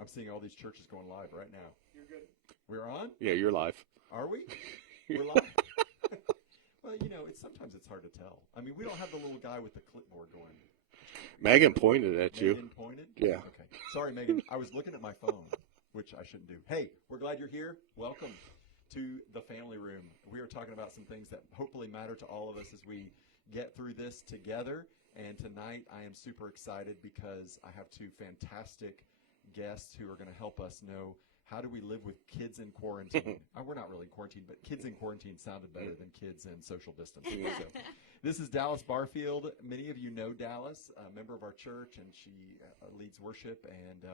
I'm seeing all these churches going live right now. You're good. We're on? Yeah, you're live. Are we? We're live. Well, sometimes it's hard to tell. I mean, we don't have the little guy with the clipboard going. Megan pointed at you. Megan pointed? Yeah. Okay. Sorry, Megan. I was looking at my phone, which I shouldn't do. Hey, we're glad you're here. Welcome to the family room. We are talking about some things that hopefully matter to all of us as we get through this together. And tonight I am super excited because I have two fantastic guests who are going to help us know how do we live with kids in quarantine. We're not really in quarantine, but kids in quarantine sounded better than kids in social distancing. So, this is Dallas Barfield. Many of you know Dallas, a member of our church, and she leads worship and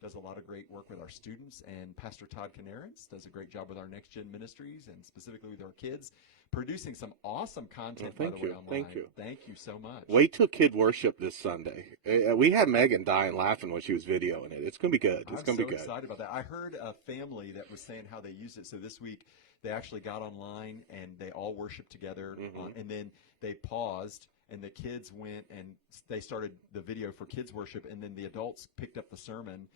does a lot of great work with our students. And Pastor Todd Canarins does a great job with our Next Gen Ministries and specifically with our kids, producing some awesome content, by the way, online. Thank you. Thank you so much. Wait till kid worship this Sunday. We had Megan dying laughing when she was videoing it. It's going to be good. It's going to be good. I'm so excited about that. I heard a family that was saying how they used it. So this week they actually got online and they all worshiped together, and then they paused and the kids went and they started the video for kids worship, and then the adults picked up the sermon.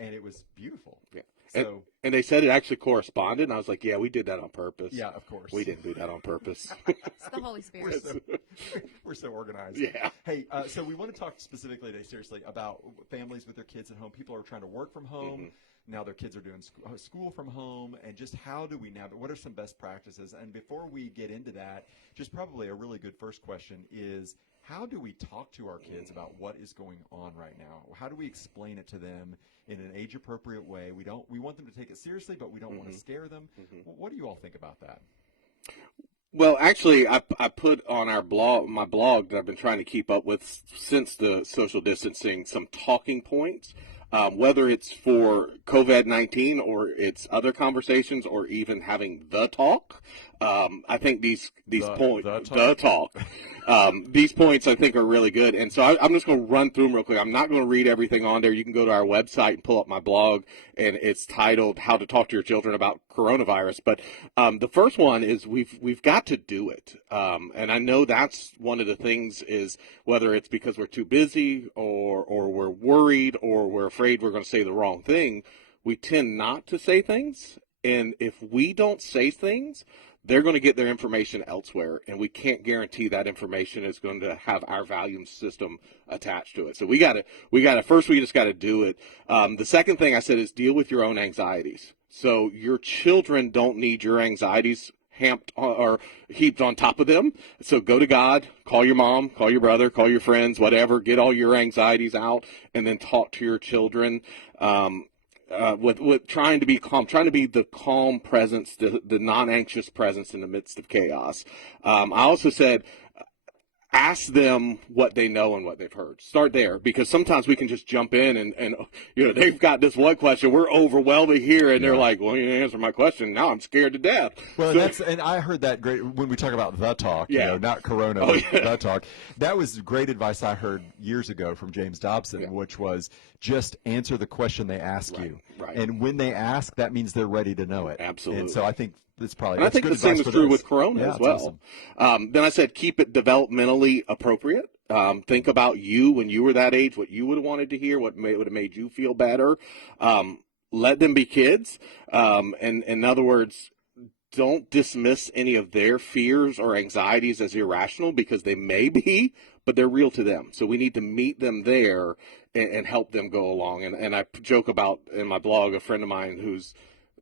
And it was beautiful. Yeah. So, and they said it actually corresponded. And I was like, yeah, we did that on purpose. Yeah, of course. We didn't do that on purpose. It's the Holy Spirit. We're so organized. Yeah. Hey, so we want to talk specifically today, seriously, about families with their kids at home. People are trying to work from home. Now their kids are doing school from home. And just how do we navigate? What are some best practices? And before we get into that, just probably a really good first question is, how do we talk to our kids about what is going on right now? How do we explain it to them in an age-appropriate way? We want them to take it seriously, but we don't want to scare them. What do you all think about that? Well, actually, I put on my blog that I've been trying to keep up with since the social distancing, some talking points, whether it's for COVID-19 or it's other conversations or even having the talk. I think these points, the talk. These points I think are really good. And so I'm just going to run through them real quick. I'm not going to read everything on there. You can go to our website and pull up my blog, and it's titled How to Talk to Your Children About Coronavirus. But the first one is we've got to do it. And I know that's one of the things is whether it's because we're too busy or we're worried or we're afraid we're going to say the wrong thing, we tend not to say things. And if we don't say things, they're going to get their information elsewhere, and we can't guarantee that information is going to have our value system attached to it. So we just got to do it. The second thing I said is deal with your own anxieties. So your children don't need your anxieties heaped on top of them. So go to God, call your mom, call your brother, call your friends, whatever, get all your anxieties out, and then talk to your children. With trying to be calm, trying to be the calm presence, the non-anxious presence in the midst of chaos. I also said, ask them what they know and what they've heard. Start there, because sometimes we can just jump in and they've got this one question, we're overwhelmed here, and they're like, well, you didn't answer my question. Now I'm scared to death. Well, and I heard that great when we talk about the talk, not Corona, the talk. That was great advice I heard years ago from James Dobson, which was just answer the question they ask you. Right. And when they ask, that means they're ready to know it. Absolutely. And so I think that's probably. And I think the same is true with Corona as well. Awesome. Then I said keep it developmentally appropriate. Think about you when you were that age, what you would have wanted to hear, what would have made you feel better. Let them be kids. And in other words, don't dismiss any of their fears or anxieties as irrational, because they may be, but they're real to them. So we need to meet them there and help them go along. And I joke about in my blog, a friend of mine who's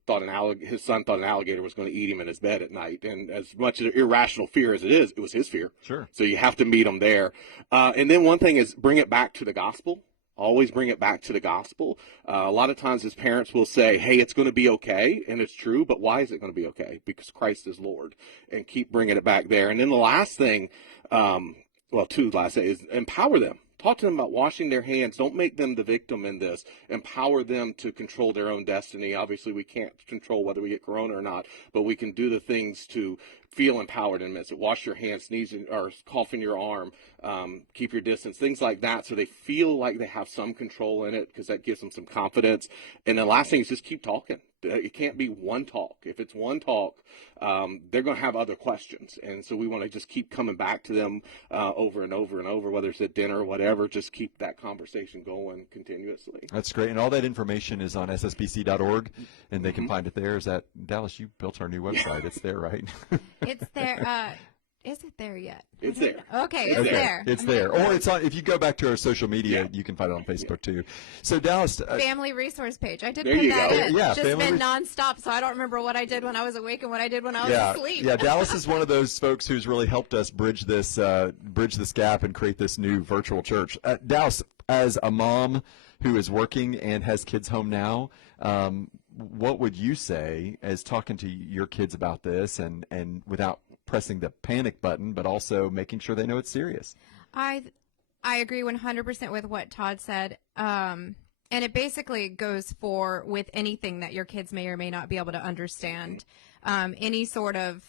his son thought an alligator was going to eat him in his bed at night. And as much an irrational fear as it was his fear. Sure. So you have to meet him there. And then one thing is bring it back to the gospel. Always bring it back to the gospel. A lot of times as parents will say, hey, it's going to be okay. And it's true. But why is it going to be okay? Because Christ is Lord. And keep bringing it back there. And then the last thing, two last things, is empower them. Talk to them about washing their hands. Don't make them the victim in this. Empower them to control their own destiny. Obviously, we can't control whether we get corona or not, but we can do the things to feel empowered in a minute. Wash your hands, sneeze, or cough in your arm, keep your distance, things like that. So they feel like they have some control in it because that gives them some confidence. And the last thing is just keep talking. It can't be one talk. If it's one talk, they're going to have other questions. And so we want to just keep coming back to them over and over and over, whether it's at dinner or whatever, just keep that conversation going continuously. That's great. And all that information is on ssbc.org, and they can find it there. Is that, Dallas, you built our new website. It's there, right? It's there. Is it there yet? It's there. Okay, it's there. It's there. Or it's on. If you go back to our social media, you can find it on Facebook too. So Dallas, Family resource page. I did There put you that go. in. Yeah, Just family been nonstop, so I don't remember what I did when I was awake and what I did when I was asleep. Yeah, Dallas is one of those folks who's really helped us bridge this gap and create this new virtual church. Dallas, as a mom who is working and has kids home now, what would you say as talking to your kids about this and without pressing the panic button, but also making sure they know it's serious? I agree 100% with what Todd said. And it basically goes for with anything that your kids may or may not be able to understand. Any sort of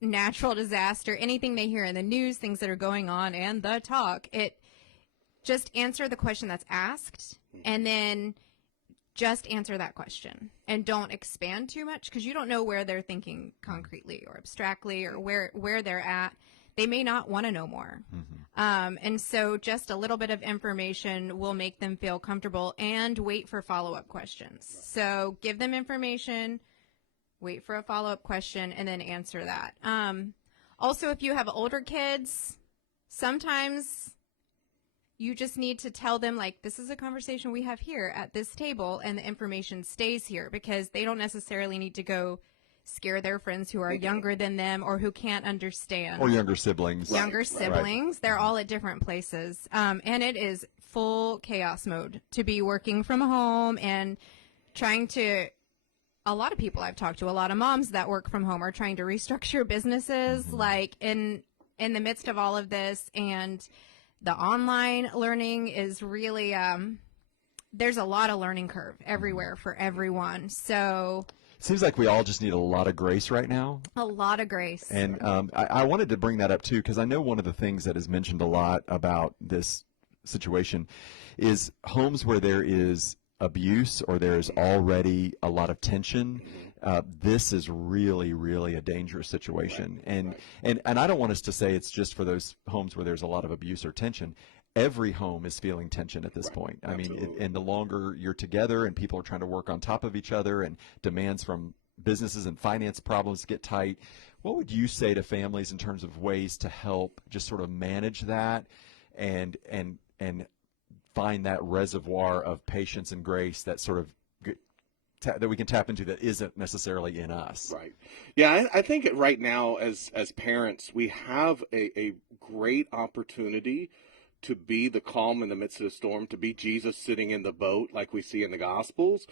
natural disaster, anything they hear in the news, things that are going on and the talk, it just answer the question that's asked and then just answer that question and don't expand too much because you don't know where they're thinking concretely or abstractly or where they're at. They may not want to know more. And so just a little bit of information will make them feel comfortable and wait for follow-up questions. So give them information, wait for a follow-up question, and then answer that. Also, if you have older kids, sometimes you just need to tell them, like, this is a conversation we have here at this table, and the information stays here because they don't necessarily need to go scare their friends who are younger than them or who can't understand. Or younger siblings. Younger siblings. They're all at different places. And it is full chaos mode to be working from home and trying to – a lot of people I've talked to, a lot of moms that work from home are trying to restructure businesses like in the midst of all of this, and – the online learning is really, there's a lot of learning curve everywhere for everyone. So it seems like we all just need a lot of grace right now. a lot of grace. And I wanted to bring that up too, because I know one of the things that is mentioned a lot about this situation is homes where there is abuse or there's already a lot of tension. This is really, really a dangerous situation. And I don't want us to say it's just for those homes where there's a lot of abuse or tension. Every home is feeling tension at this point. I mean, and the longer you're together and people are trying to work on top of each other and demands from businesses and finance problems get tight, what would you say to families in terms of ways to help just sort of manage that and find that reservoir of patience and grace that sort of that we can tap into that isn't necessarily in us? Right. Yeah, I think right now as parents, we have a great opportunity to be the calm in the midst of the storm, to be Jesus sitting in the boat like we see in the Gospels.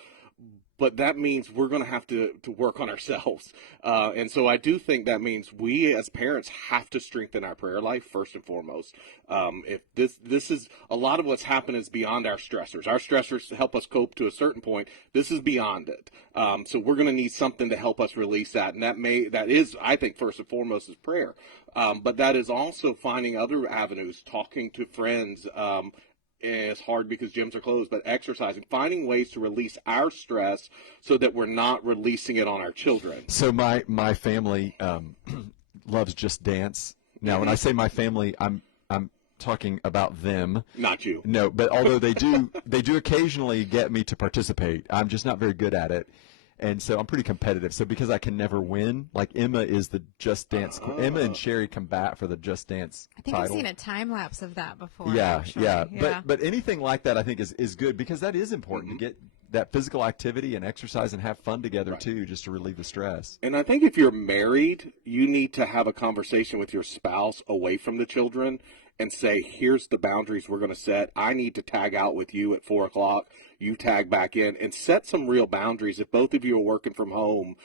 But that means we're going to have to work on ourselves. And so I do think that means we as parents have to strengthen our prayer life first and foremost. If this is a lot of what's happened is beyond our stressors. Our stressors help us cope to a certain point. This is beyond it. So we're going to need something to help us release that. And that is, I think, first and foremost is prayer. But that is also finding other avenues, talking to friends, it's hard because gyms are closed, but exercising, finding ways to release our stress so that we're not releasing it on our children. So my family loves Just Dance. Now, when I say my family, I'm talking about them. Not you. No, but although they do occasionally get me to participate, I'm just not very good at it. And so I'm pretty competitive. So because I can never win, like Emma is the Just Dance. Emma and Sherry combat for the Just Dance I think title. I've seen a time lapse of that before. Yeah, actually. yeah. But anything like that I think is good because that is important to get that physical activity and exercise and have fun together too, just to relieve the stress. And I think if you're married, you need to have a conversation with your spouse away from the children and say, here's the boundaries we're going to set. I need to tag out with you at 4 o'clock. You tag back in and set some real boundaries. If both of you are working from home,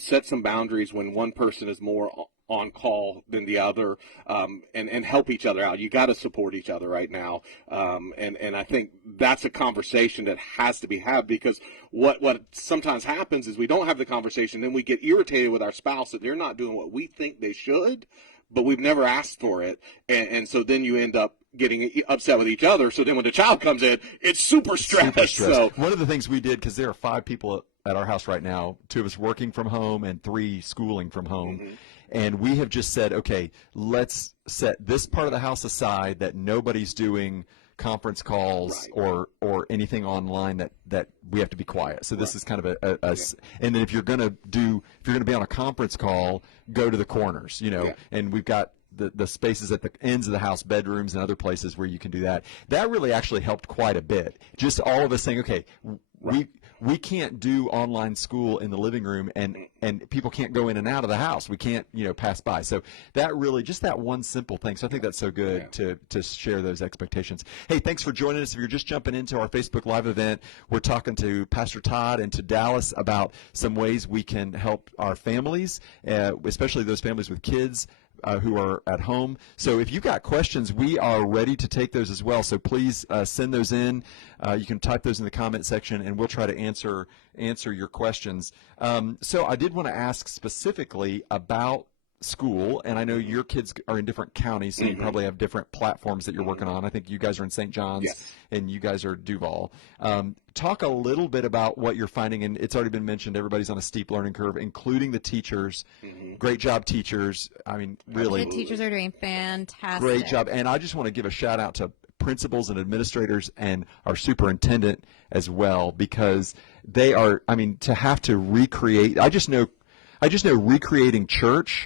set some boundaries when one person is more on call than the other, and help each other out. You got to support each other right now, and I think that's a conversation that has to be had, because what sometimes happens is we don't have the conversation, then we get irritated with our spouse that they're not doing what we think they should, but we've never asked for it, and so then you end up getting upset with each other. So then when the child comes in, it's super stressed. So one of the things we did, because there are 5 people at our house right now, 2 of us working from home and 3 schooling from home. Mm-hmm. And we have just said, okay, let's set this part of the house aside, that nobody's doing conference calls or anything online that we have to be quiet. So this is kind of and then if you're going to be on a conference call, go to the corners, and we've got the spaces at the ends of the house, bedrooms and other places where you can do that. That really actually helped quite a bit. Just all of us saying, okay, we can't do online school in the living room, and people can't go in and out of the house. We can't, pass by. So that really, just that one simple thing. So I think that's so good to share those expectations. Hey, thanks for joining us. If you're just jumping into our Facebook Live event, we're talking to Pastor Todd and to Dallas about some ways we can help our families, especially those families with kids, who are at home. So if you've got questions, we are ready to take those as well. So please send those in. You can type those in the comment section, and we'll try to answer your questions. So I did want to ask specifically about school, and I know your kids are in different counties, so you probably have different platforms that you're working on. I think you guys are in St. John's, and you guys are Duval. Talk a little bit about what you're finding, and it's already been mentioned, everybody's on a steep learning curve, including the teachers. Great job, teachers. I mean, really. The teachers are doing fantastic. Great job. And I just want to give a shout out to principals and administrators and our superintendent as well, because they are, to have to recreate, I just know recreating church,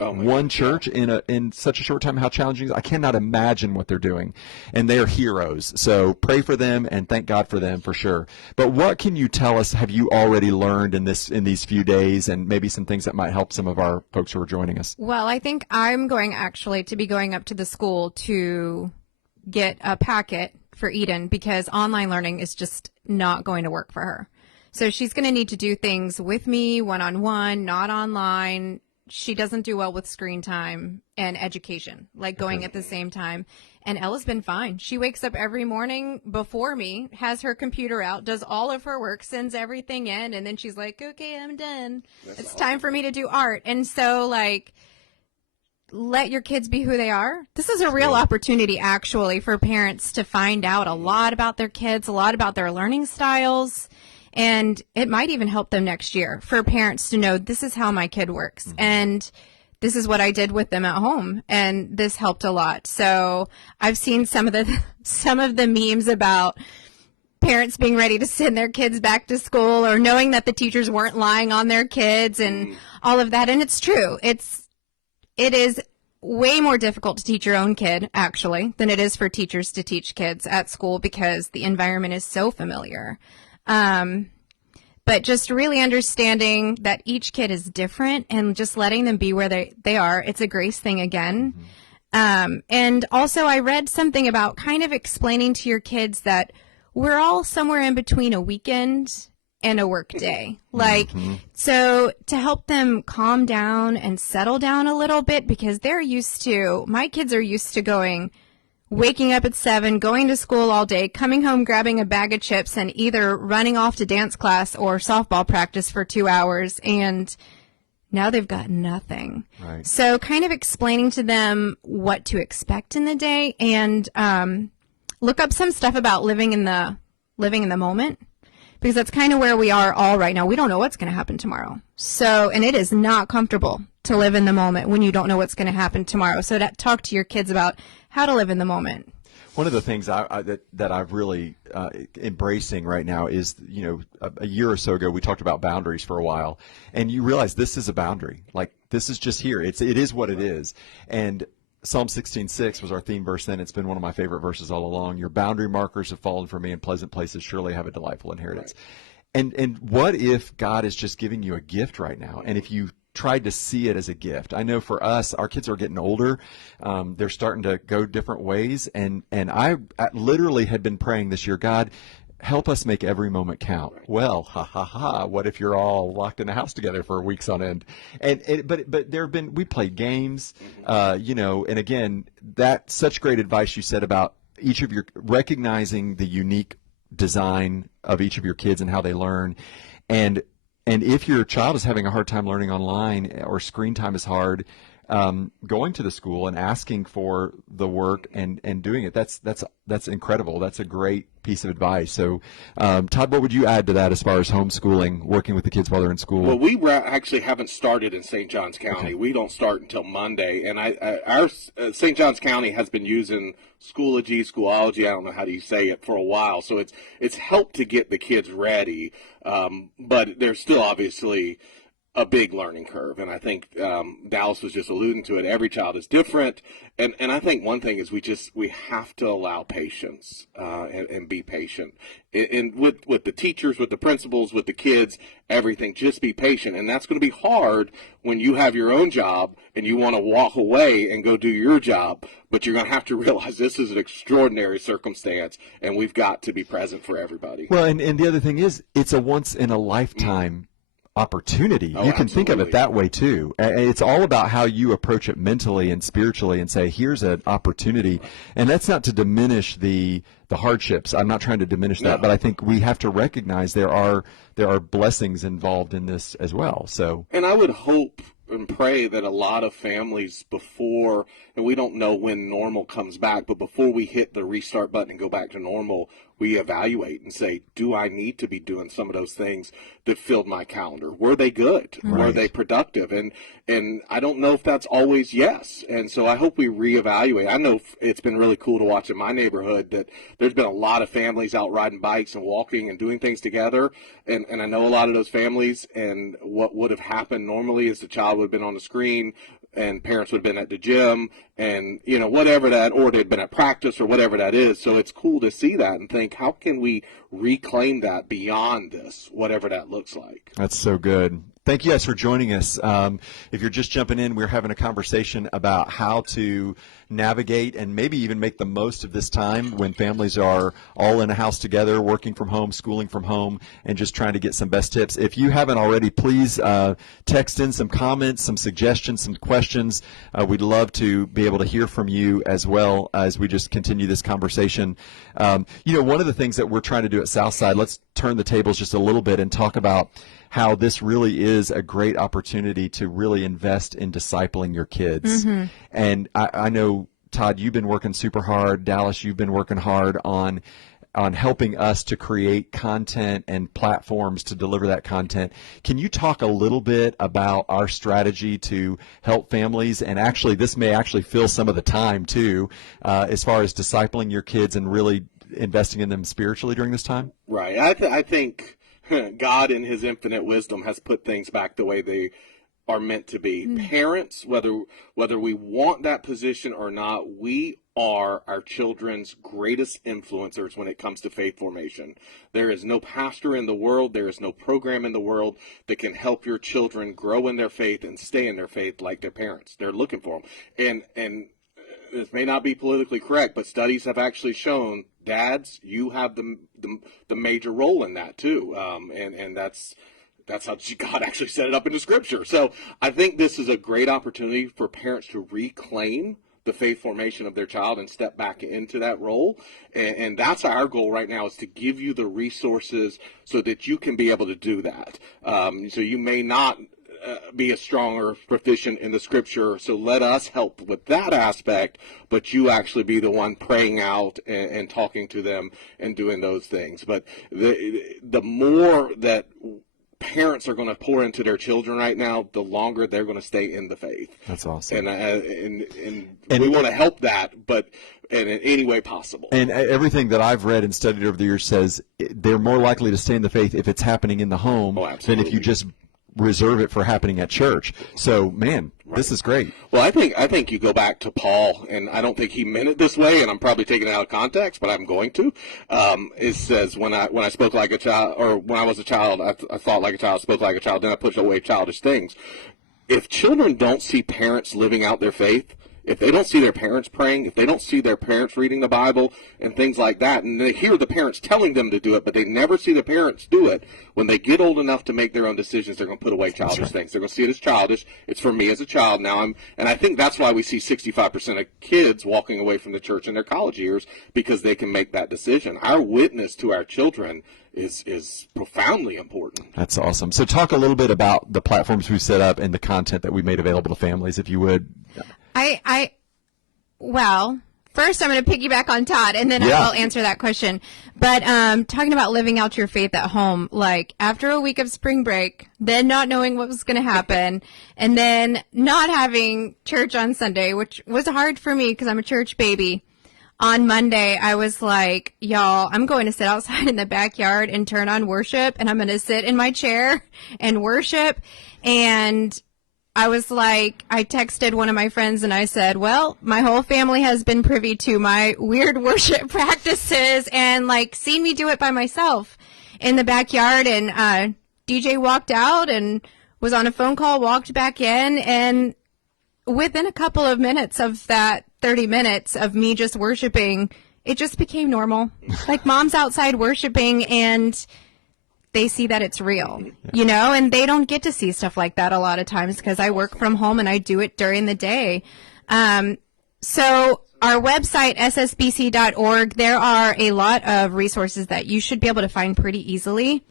church in such a short time, how challenging it is. I cannot imagine what they're doing, and they are heroes. So pray for them and thank God for them for sure. But what can you tell us? Have you already learned in these few days, and maybe some things that might help some of our folks who are joining us? Well, I think I'm going to be going up to the school to get a packet for Eden, because online learning is just not going to work for her. So she's going to need to do things with me, one-on-one, not online. She doesn't do well with screen time and education, like going at the same time. And Ella's been fine. She wakes up every morning before me, has her computer out, does all of her work, sends everything in, and then she's like, okay, I'm done. It's time for me to do art. And so, let your kids be who they are. This is a real opportunity, actually, for parents to find out a lot about their kids, a lot about their learning styles. And it might even help them next year for parents to know, this is how my kid works. And this is what I did with them at home. And this helped a lot. So I've seen some of the memes about parents being ready to send their kids back to school, or knowing that the teachers weren't lying on their kids and all of that. And it's true. It is way more difficult to teach your own kid, actually, than it is for teachers to teach kids at school, because the environment is so familiar. But just really understanding that each kid is different and just letting them be where they are. It's a grace thing again. And also I read something about kind of explaining to your kids that we're all somewhere in between a weekend and a work day. So to help them calm down and settle down a little bit, because my kids are used to waking up at 7, going to school all day, coming home, grabbing a bag of chips, and either running off to dance class or softball practice for 2 hours. And now they've got nothing. Right. So kind of explaining to them what to expect in the day, and look up some stuff about living in the moment, because that's kind of where we are all right now. We don't know what's going to happen tomorrow. So, and it is not comfortable to live in the moment when you don't know what's going to happen tomorrow. So talk to your kids about how to live in the moment. One of the things that I've really embracing right now is, a year or so ago we talked about boundaries for a while, and you realize this is a boundary. Like, this is just here. It is what it is. And Psalm 16:6 was our theme verse then. It's been one of my favorite verses all along. Your boundary markers have fallen for me, and pleasant places surely have a delightful inheritance. Right. And what if God is just giving you a gift right now? And if you tried to see it as a gift. I know for us, our kids are getting older. They're starting to go different ways. And I literally had been praying this year, God, help us make every moment count. Well, ha ha ha. What if you're all locked in a house together for weeks on end? But there have been, we played games, and again, that's such great advice you said about each of your recognizing the unique design of each of your kids and how they learn. And if your child is having a hard time learning online or screen time is hard, going to the school and asking for the work and doing it, that's incredible. That's a great piece of advice. So, Todd, what would you add to that as far as homeschooling, working with the kids while they're in school? Well, we actually haven't started in St. Johns County. Okay. We don't start until Monday, and our St. Johns County has been using Schoology, I don't know how do you say it, for a while. So it's helped to get the kids ready, but there's still obviously a big learning curve, and I think Dallas was just alluding to it. Every child is different, and I think one thing is we have to allow patience and be patient. And with the teachers, with the principals, with the kids, everything, just be patient. And that's going to be hard when you have your own job and you want to walk away and go do your job, but you're going to have to realize this is an extraordinary circumstance, and we've got to be present for everybody. Well, and the other thing is, it's a once-in-a-lifetime opportunity. You can think of it that way too. It's all about how you approach it mentally and spiritually and say, here's an opportunity. And that's not to diminish the hardships. I'm not trying to diminish that, but I think we have to recognize there are blessings involved in this as well. So, and I would hope and pray that a lot of families before, and we don't know when normal comes back, but before we hit the restart button and go back to normal, we evaluate and say, do I need to be doing some of those things that filled my calendar? Were they good? Right. Were they productive? And I don't know if that's always yes. And so I hope we reevaluate. I know it's been really cool to watch in my neighborhood that there's been a lot of families out riding bikes and walking and doing things together. And I know a lot of those families, and what would have happened normally is the child would have been on the screen and parents would have been at the gym and, whatever that, or they'd been at practice or whatever that is. So it's cool to see that and think, how can we reclaim that beyond this, whatever that looks like? That's so good. Thank you guys for joining us. If you're just jumping in, we're having a conversation about how to navigate and maybe even make the most of this time when families are all in a house together, working from home, schooling from home, and just trying to get some best tips. If you haven't already, please text in some comments, some suggestions, some questions. We'd love to be able to hear from you as well as we just continue this conversation. One of the things that we're trying to do at Southside, let's turn the tables just a little bit and talk about how this really is a great opportunity to really invest in discipling your kids. Mm-hmm. And I know, Todd, you've been working super hard. Dallas, you've been working hard on helping us to create content and platforms to deliver that content. Can you talk a little bit about our strategy to help families? And actually, this may actually fill some of the time, too, as far as discipling your kids and really investing in them spiritually during this time? Right. I think God in his infinite wisdom has put things back the way they are meant to be. Mm. Parents, whether we want that position or not, we are our children's greatest influencers when it comes to faith formation. There is no pastor in the world, there is no program in the world that can help your children grow in their faith and stay in their faith like their parents. They're looking for them. And this may not be politically correct, but studies have actually shown, dads, you have the major role in that too, and that's how God actually set it up in the Scripture. So I think this is a great opportunity for parents to reclaim the faith formation of their child and step back into that role, and that's our goal right now, is to give you the resources so that you can be able to do that. So you may not be a strong or proficient in the Scripture, so let us help with that aspect, but you actually be the one praying out and talking to them and doing those things. But the more that parents are going to pour into their children right now, the longer they're going to stay in the faith. That's awesome. And we want to help that, but in any way possible. And everything that I've read and studied over the years says they're more likely to stay in the faith if it's happening in the home than if you just reserve it for happening at church. So, man, this is great. Well, I think you go back to Paul, and I don't think he meant it this way, and I'm probably taking it out of context, but I'm going to. It says, when I spoke like a child, or when I was a child, I thought like a child, spoke like a child, then I pushed away childish things. If children don't see parents living out their faith, if they don't see their parents praying, if they don't see their parents reading the Bible and things like that, and they hear the parents telling them to do it, but they never see the parents do it, when they get old enough to make their own decisions, they're going to put away childish things. They're going to see it as childish. It's for me as a child now. And I think that's why we see 65% of kids walking away from the church in their college years, because they can make that decision. Our witness to our children is profoundly important. That's awesome. So talk a little bit about the platforms we've set up and the content that we made available to families, if you would. Well, first I'm going to piggyback on Todd, and then I'll answer that question. But talking about living out your faith at home, like after a week of spring break, then not knowing what was going to happen, and then not having church on Sunday, which was hard for me because I'm a church baby. On Monday, I was like, y'all, I'm going to sit outside in the backyard and turn on worship, and I'm going to sit in my chair and worship. And I was like, I texted one of my friends and I said, well, my whole family has been privy to my weird worship practices and like seen me do it by myself in the backyard. And DJ walked out and was on a phone call, walked back in, and within a couple of minutes of that 30 minutes of me just worshiping, it just became normal. Like mom's outside worshiping and they see that it's real, you know, and they don't get to see stuff like that a lot of times because I work from home and I do it during the day. So our website, ssbc.org, there are a lot of resources that you should be able to find pretty easily.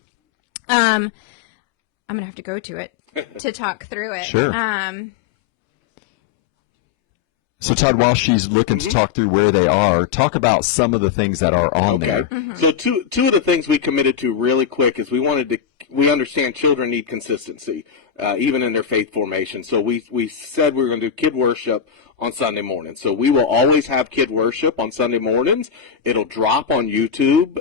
I'm going to have to go to it to talk through it. Sure. So, Todd, while she's looking to talk through where they are, talk about some of the things that are on there. So two of the things we committed to really quick is we understand children need consistency, even in their faith formation. So we said we were going to do kid worship on Sunday morning. So we will always have kid worship on Sunday mornings. It'll drop on YouTube.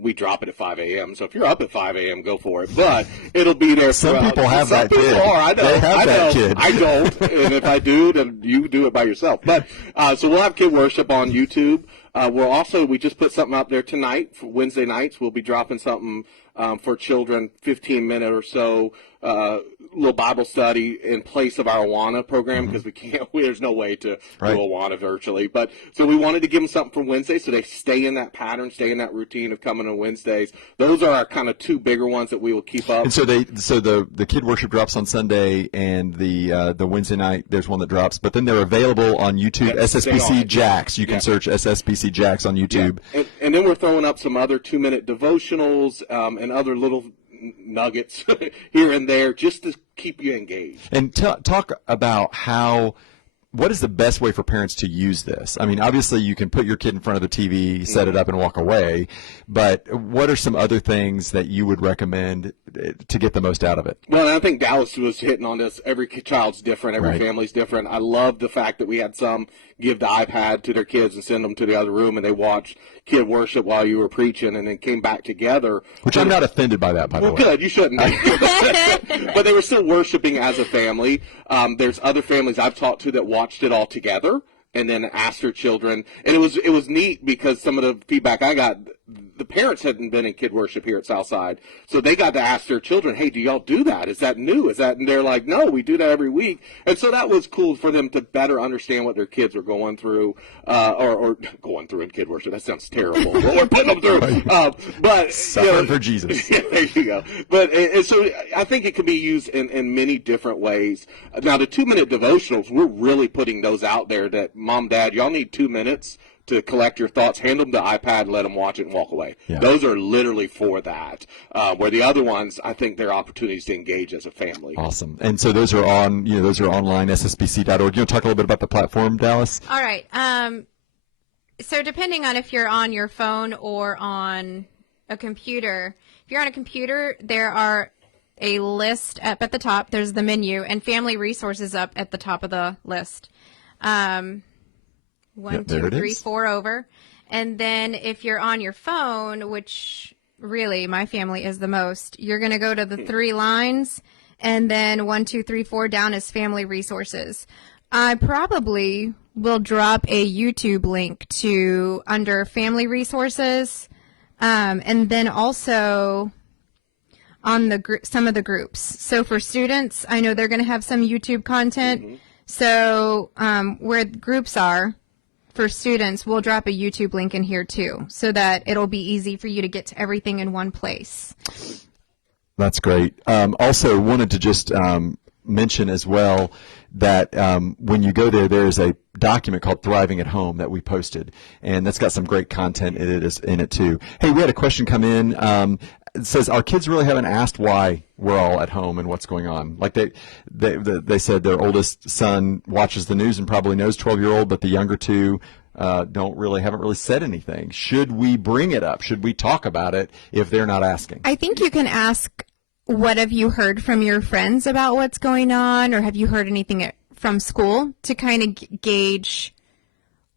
We drop it at 5 a.m. So if you're up at 5 a.m., go for it. But it'll be there. Some people have that kid. I know. They have that kid. I don't. And if I do, then you do it by yourself. But so we'll have kid worship on YouTube. We just put something out there tonight for Wednesday nights. We'll be dropping something for children, 15-minute or so, little Bible study in place of our Awana program because there's no way to do Awana virtually. But so we wanted to give them something for Wednesday so they stay in that pattern, stay in that routine of coming on Wednesdays. Those are our kind of two bigger ones that we will keep up. And so the kid worship drops on Sunday, and the Wednesday night there's one that drops, but then they're available on YouTube. SSBC Jacks. You can search SSBC Jacks on YouTube. Yeah. And then we're throwing up some other 2-minute devotionals and other little nuggets here and there just to keep you engaged. And talk about what is the best way for parents to use this? I mean, obviously you can put your kid in front of the TV, set it up, and walk away, but what are some other things that you would recommend to get the most out of it? Well, I think Dallas was hitting on this. Every child's different. Every family's different. I love the fact that we had some give the iPad to their kids and send them to the other room, and they watched kid worship while you were preaching, and then came back together. Which I'm not offended by that, by the way. Well, good. You shouldn't be. But they were still worshiping as a family. There's other families I've talked to that watched it all together and then asked their children. And it was neat because some of the feedback I got, the parents hadn't been in kid worship here at Southside, so they got to ask their children, hey, do y'all do that? Is that new? And they're like, no, we do that every week. And so that was cool for them to better understand what their kids are going through, or going through in kid worship. That sounds terrible. What we're putting them through. But suffering for Jesus. There you go. But and so I think it can be used in many different ways. Now, the 2-minute devotionals, we're really putting those out there that mom, dad, y'all need 2 minutes to collect your thoughts, hand them the iPad, let them watch it, and walk away. Yeah. Those are literally for that. Where the other ones, I think they're opportunities to engage as a family. Awesome. And so those are those are online, ssbc.org. You want to talk a little bit about the platform, Dallas? All right. So depending on if you're on your phone or on a computer, if you're on a computer, there are a list up at the top. There's the menu and family resources up at the top of the list. 1, 2, 3, 4 over. And then if you're on your phone, which really my family is the most, you're going to go to the 3 lines, and then 1, 2, 3, 4 down is family resources. I probably will drop a YouTube link to under family resources, and then also on the some of the groups. So for students, I know they're going to have some YouTube content. So where the groups are for students, we'll drop a YouTube link in here too, so that it'll be easy for you to get to everything in one place. That's great. Also, wanted to just mention as well that when you go there, there is a document called Thriving at Home that we posted, and that's got some great content in it too. Hey, we had a question come in. It says, our kids really haven't asked why we're all at home and what's going on. Like they said their oldest son watches the news and probably knows 12-year-old, but the younger two haven't really said anything. Should we bring it up? Should we talk about it if they're not asking? I think you can ask, what have you heard from your friends about what's going on, or have you heard anything from school, to kind of gauge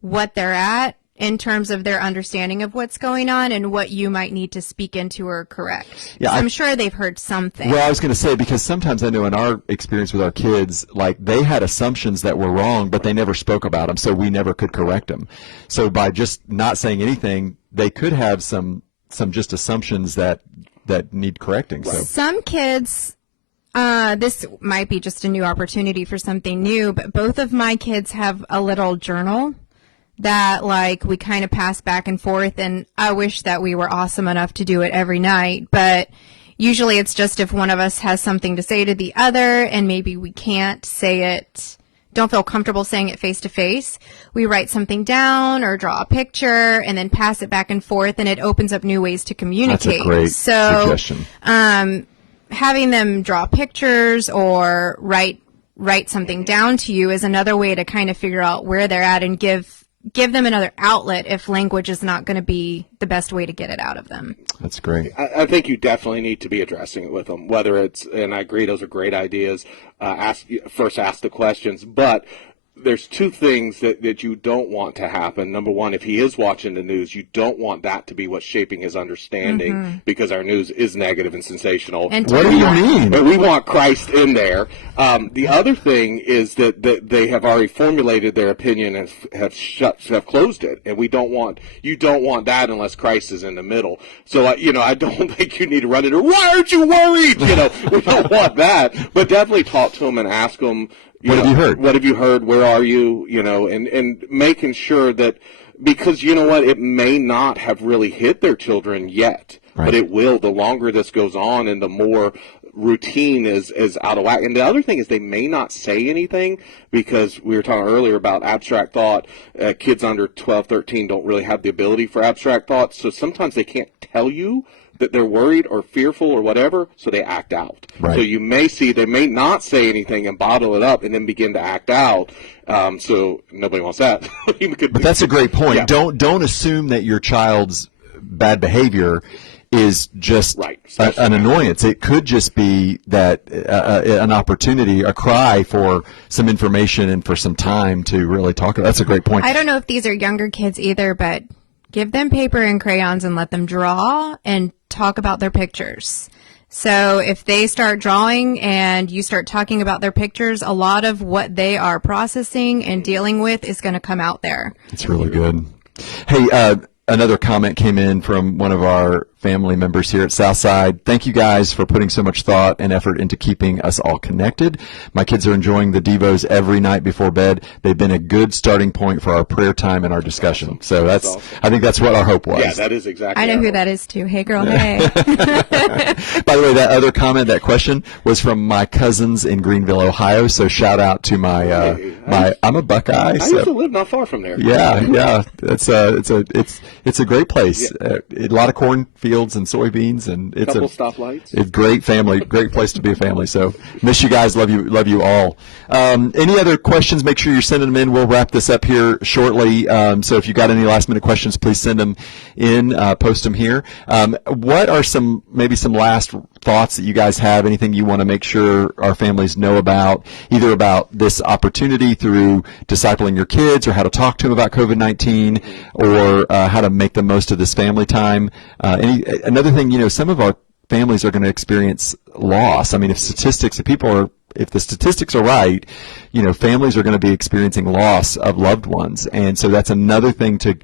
what they're at in terms of their understanding of what's going on and what you might need to speak into or correct. Yeah, I'm sure they've heard something. Well, I was going to say, because sometimes I know in our experience with our kids, like they had assumptions that were wrong, but they never spoke about them, so we never could correct them. So by just not saying anything, they could have some just assumptions that need correcting. So some kids, this might be just a new opportunity for something new, but both of my kids have a little journal that, like, we kind of pass back and forth, and I wish that we were awesome enough to do it every night, but usually it's just if one of us has something to say to the other and maybe we can't say it, don't feel comfortable saying it face to face, we write something down or draw a picture and then pass it back and forth, and it opens up new ways to communicate. That's a great suggestion. Having them draw pictures or write something down to you is another way to kind of figure out where they're at and give them another outlet if language is not going to be the best way to get it out of them. That's great. I think you definitely need to be addressing it with them, whether it's, and I agree, those are great ideas. Ask the questions, but there's two things that you don't want to happen. Number one, if he is watching the news, you don't want that to be what's shaping his understanding, because our news is negative and sensational. And what do you mean? We want Christ in there. The other thing is that they have already formulated their opinion and have closed it, and you don't want that unless Christ is in the middle. So I don't think you need to run into, why aren't you worried? We don't want that, but definitely talk to them and ask them. What have you heard? What have you heard? Where are you? And making sure that, because you know what, it may not have really hit their children yet, right, but it will. The longer this goes on and the more routine is out of whack. And the other thing is they may not say anything, because we were talking earlier about abstract thought. Kids under 12, 13 don't really have the ability for abstract thought, so sometimes they can't tell you that they're worried or fearful or whatever, so they act out. Right. So you may see they may not say anything and bottle it up and then begin to act out. So nobody wants that. But that's a great point. Yeah. Don't assume that your child's bad behavior is just right, an annoyance. It could just be that an opportunity, a cry for some information and for some time to really talk about. That's a great point. I don't know if these are younger kids either, but give them paper and crayons and let them draw and talk about their pictures. So if they start drawing and you start talking about their pictures, a lot of what they are processing and dealing with is going to come out there. It's really good. Hey, another comment came in from one of our family members here at Southside. Thank you guys for putting so much thought and effort into keeping us all connected. My kids are enjoying the Devos every night before bed. They've been a good starting point for our prayer time and our discussion. So that's awesome. I think that's what our hope was. Yeah, that is exactly. I know who that is too. Hey girl, hey. By the way, that other comment, that question was from my cousins in Greenville, Ohio. So shout out to my I'm a Buckeye. I used to live not far from there. Yeah. It's a great place. Yeah. A lot of cornfields and soybeans, and it's couple stoplights. It's great family, great place to be a family. So miss you guys, love you all. Any other questions? Make sure you're sending them in. We'll wrap this up here shortly. So if you got any last minute questions, please send them in. Post them here. What are maybe some last thoughts that you guys have? Anything you want to make sure our families know about, either about this opportunity through discipling your kids, or how to talk to them about COVID-19, or how to make the most of this family time? Another thing, some of our families are going to experience loss. I mean, if the statistics are right, families are going to be experiencing loss of loved ones, and so that's another thing to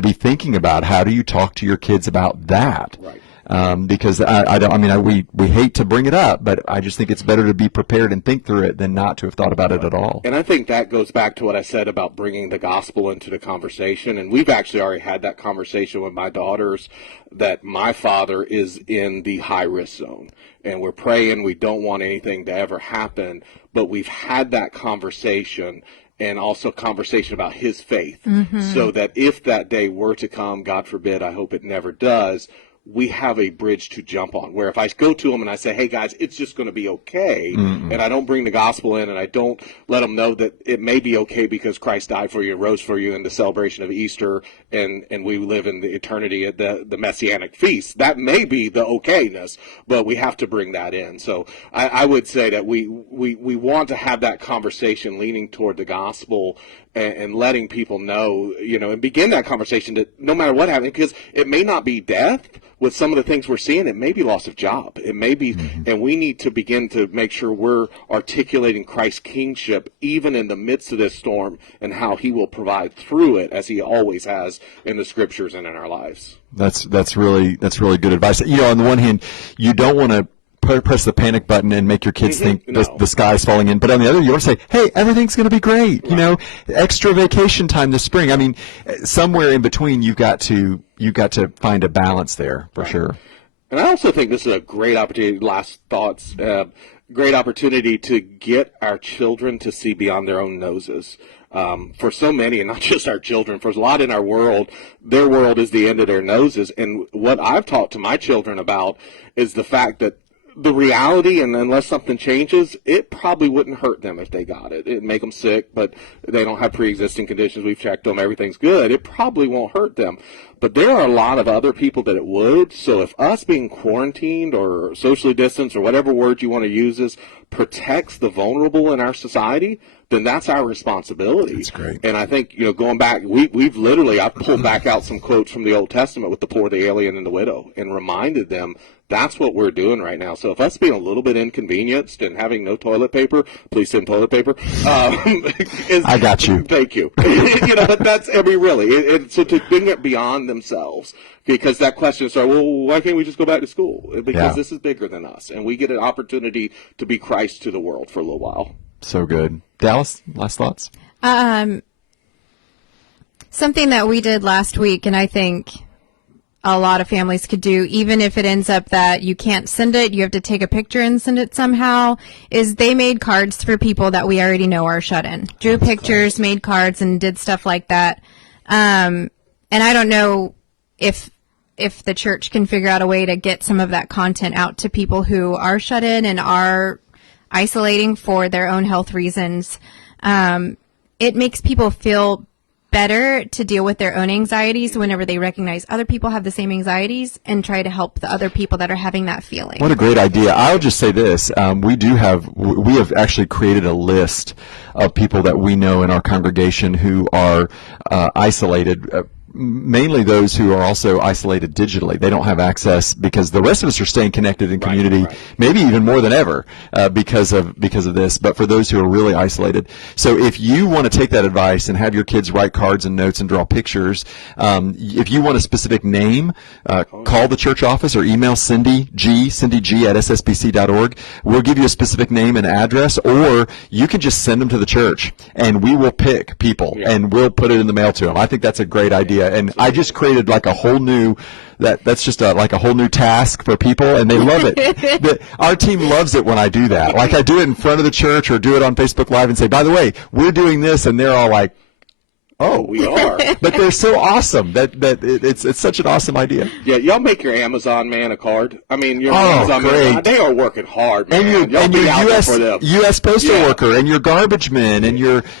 be thinking about. How do you talk to your kids about that? Right. because I don't. I mean, we hate to bring it up, but I just think it's better to be prepared and think through it than not to have thought about it at all. And I think that goes back to what I said about bringing the gospel into the conversation. And we've actually already had that conversation with my daughters, that my father is in the high risk zone, and we're praying. We don't want anything to ever happen, but we've had that conversation, and also conversation about his faith, so that if that day were to come, God forbid, I hope it never does, we have a bridge to jump on, where if I go to them and I say, hey guys, it's just going to be okay, and I don't bring the gospel in, and I don't let them know that it may be okay because Christ died for you and rose for you in the celebration of Easter, and we live in the eternity at the Messianic feast, that may be the okayness, but we have to bring that in. So I would say that we want to have that conversation leaning toward the gospel, and letting people know, and begin that conversation that no matter what happens, because it may not be death with some of the things we're seeing, it may be loss of job. It may be, and we need to begin to make sure we're articulating Christ's kingship even in the midst of this storm, and how he will provide through it, as he always has in the scriptures and in our lives. That's really good advice. On the one hand, you don't want to press the panic button and make your kids think the sky's falling in. But on the other, you want to say, hey, everything's going to be great. Right. Extra vacation time this spring. I mean, somewhere in between, you've got to find a balance there for sure. And I also think this is a great opportunity, last thoughts, great opportunity to get our children to see beyond their own noses. For so many, and not just our children, for a lot in our world, their world is the end of their noses. And what I've talked to my children about is the fact that the reality, and unless something changes, it probably wouldn't hurt them if they got it. It'd make them sick, but they don't have pre-existing conditions. We've checked them. Everything's good. It probably won't hurt them. But there are a lot of other people that it would. So if us being quarantined or socially distanced or whatever word you want to use protects the vulnerable in our society, then that's our responsibility. That's great. And I think, going back, I've pulled back out some quotes from the Old Testament with the poor, the alien, and the widow, and reminded them that's what we're doing right now. So if us being a little bit inconvenienced and having no toilet paper, please send toilet paper. I got you. Thank you. But that's, really. So to bring it beyond themselves, because that question started, well, why can't we just go back to school? Because this is bigger than us, and we get an opportunity to be Christ to the world for a little while. So good. Dallas, last thoughts? Something that we did last week, and I think a lot of families could do, even if it ends up that you can't send it, you have to take a picture and send it somehow, is they made cards for people that we already know are shut in. Drew pictures, made cards, and did stuff like that. And I don't know if the church can figure out a way to get some of that content out to people who are shut in and are isolating for their own health reasons. It makes people feel better to deal with their own anxieties whenever they recognize other people have the same anxieties, and try to help the other people that are having that feeling. What a great idea. I'll just say this. We have actually created a list of people that we know in our congregation who are isolated, mainly those who are also isolated digitally. They don't have access, because the rest of us are staying connected in community, maybe even more than ever, because of this. But for those who are really isolated, so if you want to take that advice and have your kids write cards and notes and draw pictures, if you want a specific name, call the church office or email Cindy G at sspc.org. We'll give you a specific name and address, or you can just send them to the church, and we will pick people and we'll put it in the mail to them. I think that's a great idea. And I just created like a whole new, that's just like a whole new task for people, and they love it. Our team loves it when I do that. Like, I do it in front of the church or do it on Facebook Live and say, by the way, we're doing this, and they're all like, oh, we are. But they're so awesome that it's such an awesome idea. Yeah, y'all make your Amazon man a card. I mean, your Amazon man, they are working hard, man. And your U.S. postal worker and your garbage men and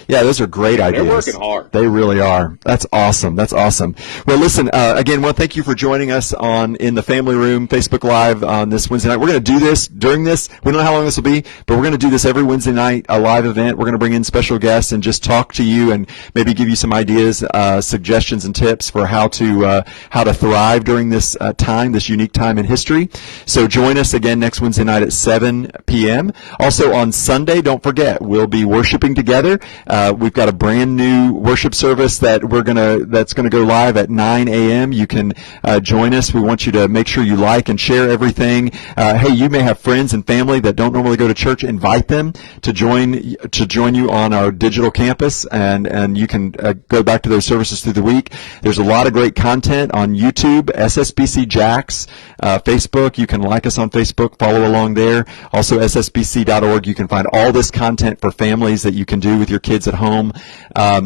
those are great ideas. They're working hard. They really are. That's awesome. That's awesome. Well, listen, again, thank you for joining us in the Family Room Facebook Live on this Wednesday night. We're going to do this during this. We don't know how long this will be, but we're going to do this every Wednesday night, a live event. We're going to bring in special guests and just talk to you and maybe give you some some ideas, suggestions, and tips for how to thrive during this time, this unique time in history. So join us again next Wednesday night at 7 p.m. Also on Sunday, don't forget, we'll be worshiping together. We've got a brand new worship service that's gonna go live at 9 a.m. You can join us. We want you to make sure you like and share everything. Hey, you may have friends and family that don't normally go to church. Invite them to join you on our digital campus, and you can go back to those services through the week. There's a lot of great content on YouTube, SSBC Jax, Facebook. You can like us on Facebook, follow along there. Also ssbc.org. You can find all this content for families that you can do with your kids at home.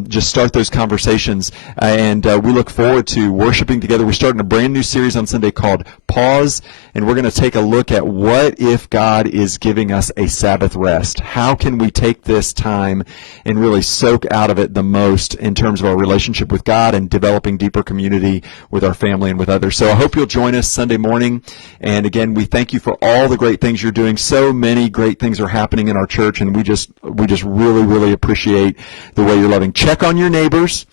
Just start those conversations, and we look forward to worshiping together. We're starting a brand new series on Sunday called Pause, and we're going to take a look at what if God is giving us a Sabbath rest. How can we take this time and really soak out of it the most in terms of our relationship with God and developing deeper community with our family and with others. So I hope you'll join us Sunday morning. And again, we thank you for all the great things you're doing. So many great things are happening in our church, and we just really, really appreciate the way you're loving. Check on your neighbors.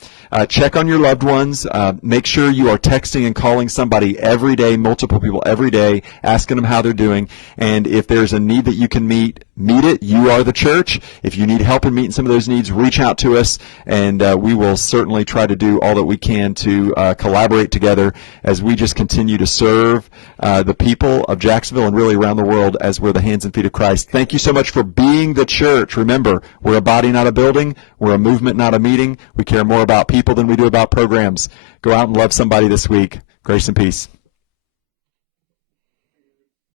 Check on your loved ones. Make sure you are texting and calling somebody every day, multiple people every day, asking them how they're doing. And if there's a need that you can meet it. You are the church. If you need help in meeting some of those needs, reach out to us, and we will certainly try to do all that we can to collaborate together as we just continue to serve the people of Jacksonville and really around the world as we're the hands and feet of Christ. Thank you so much for being the church. Remember, we're a body, not a building. We're a movement, not a meeting. We care more about people than we do about programs. Go out and love somebody this week. Grace and peace.